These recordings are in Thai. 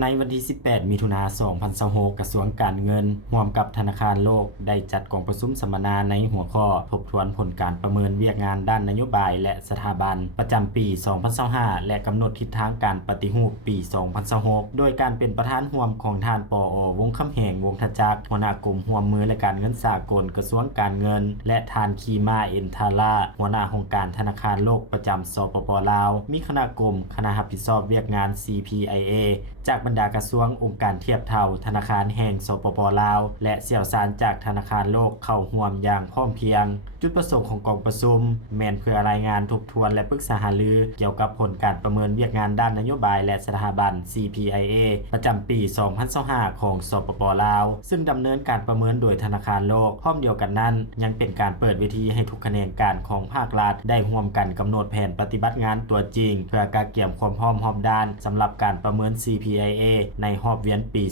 ในวันที่ 18 มิถุนายน 2026 กระทรวงการเงินร่วมกับธนาคารโลกได้จัดกองประชุมสัมมนาในหัวข้อทบทวนผลการประเมินเวียกงานด้านนโยบายและสถาบันประจำปี 2025 และกำหนดทิศทางการปฏิรูปปี 2026 โดยการเป็นประธานร่วมของท่านปอ.วงศ์คำแหงวงศ์ทจักรหัวหน้ากรมร่วมมือและการเงินสากลกระทรวงการเงินและท่านคีมาเอ็นทาราหัวหน้าองค์การธนาคารโลกประจำสปป.ลาวมีคณะกรมคณะรับผิดชอบเวียกงาน CPIA จากบรรดากระทรวงองค์การเทียบเท่าธนาคารแห่งสปป.ลาวและเสี่ยวสารจากธนาคารโลกเข้าร่วมอย่างพร้อมเพรียงจุดประสงค์ของกองประชุมแม่นเพื่อรายงานทบทวนและปรึกษาหารือเกี่ยวกับผลการประเมินเวียกงานด้านนโยบายและสถาบัน CPIA ประจำปี 2025 ของสปป.ลาวซึ่งดำเนินการประเมินโดยธนาคารโลกพร้อมเดียวกันนั้นยังเป็นการเปิดเวทีให้ทุกแขนงการของภาครัฐได้ร่วมกันกำหนดแผนปฏิบัติงานตัวจริงเพื่อการเกี่ยมความพร้อมรอบด้านสำหรับการประเมิน CPIA ในรอบเวียนปี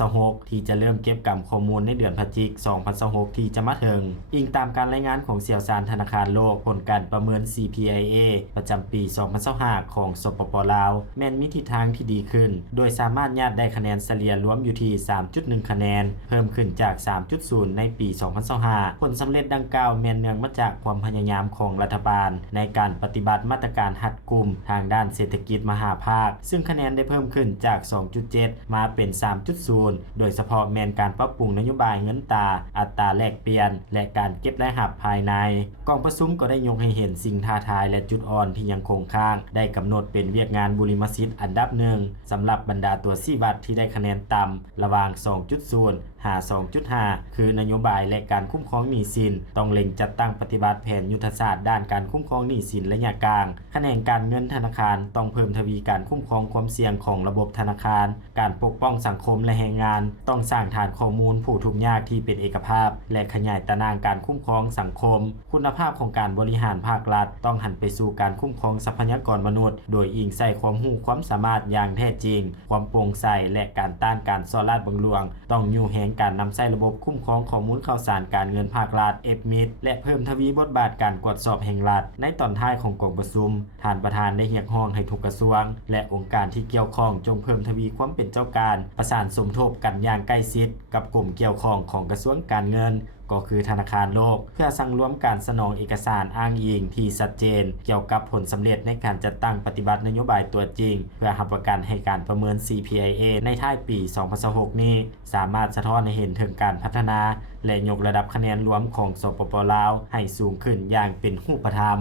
2026 ที่จะเริ่มเก็บกำข้อมูลในเดือนพฤศจิกายน 2026 ที่จะมาถึงอิงตามการรายงานของเสี่ยวสารธนาคารโลกผลการประเมิน CPIA ประจำปี 2025 ของสปป.ลาวแม้นมีทิศทางที่ดีขึ้นโดยสามารถญาติได้คะแนนเฉลี่ยรวมอยู่ที่ 3.1 คะแนนเพิ่มขึ้นจาก 3.0 ในปี 2025 ผลสำเร็จดังกล่าวแม้นเนื่องมาจากความพยายามของรัฐบาลในการปฏิบัติมาตรการหัดกุมทางด้านเศรษฐกิจมหาภาคซึ่งคะแนนได้เพิ่มขึ้นจาก 2.7 มาเป็น 3.0 โดยเฉพาะแม้นการปรับปรุงนโยบายเงินตราอัตราแลกเปลี่ยนและการเก็บรายรับภายในกองประชุมก็ได้ยกให้เห็นสิ่งท้าทายและจุดอ่อนที่ยังคงค้างได้กำหนดเป็นเวียกงานบุริมสิทธิ์อันดับหนึ่งสำหรับบรรดาตัวชี้วัดที่ได้คะแนนต่ำระหว่าง 2.0 หา 2.5 คือนโยบายและการคุ้มครองหนี้สินต้องเล็งจัดตั้งปฏิบัติแผนยุทธศาสตร์ด้านการคุ้มครองหนี้สินระยะกลางแขนงการเงินธนาคารต้องเพิ่มทวีการคุ้มครองความเสี่ยงของระบบธนาคารการปกป้องสังคมและแรงงานต้องสร้างฐานข้อมูลผู้ทุกข์ยากที่เป็นเอกภาพและขยายตารางการคุ้มครองสังคมคุณภาพของการบริหารภาครัฐต้องหันไปสู่การคุ้มครองทรัพยากรมนุษย์โดยอิงใส่ความรู้ความสามารถอย่างแท้จริงความโปร่งใสและการต้านการซ่อนราดบังหลวงต้องอยู่แห่งการนำใช้ระบบคุ้มครองข้อมูลข่าวสารการเงินภาครัฐ EPMID และเพิ่มทวีบทบาทการตรวจสอบแห่งรัฐในตอนท้ายของกองประชุมท่านประธานได้เรียกร้องให้ทุกกระทรวงและองค์การที่เกี่ยวข้องจงเพิ่มทวีความเป็นเจ้าการประสานสมทบกันอย่างใกล้ชิดกับกลุ่มเกี่ยวข้องของกระทรวงการเงินก็คือธนาคารโลกเพื่อสั่งรวมการสนองเอกสารอ้างอิงที่ชัดเจนเกี่ยวกับผลสำเร็จในการจัดตั้งปฏิบัตินโยบายตัวจริงเพื่อรับประกันให้การประเมิน CPIA ในท้ายปี 2026 นี้สามารถสะท้อนให้เห็นถึงการพัฒนาและยกระดับคะแนนรวมของสปป.ลาวให้สูงขึ้นอย่างเป็นรูปธรรม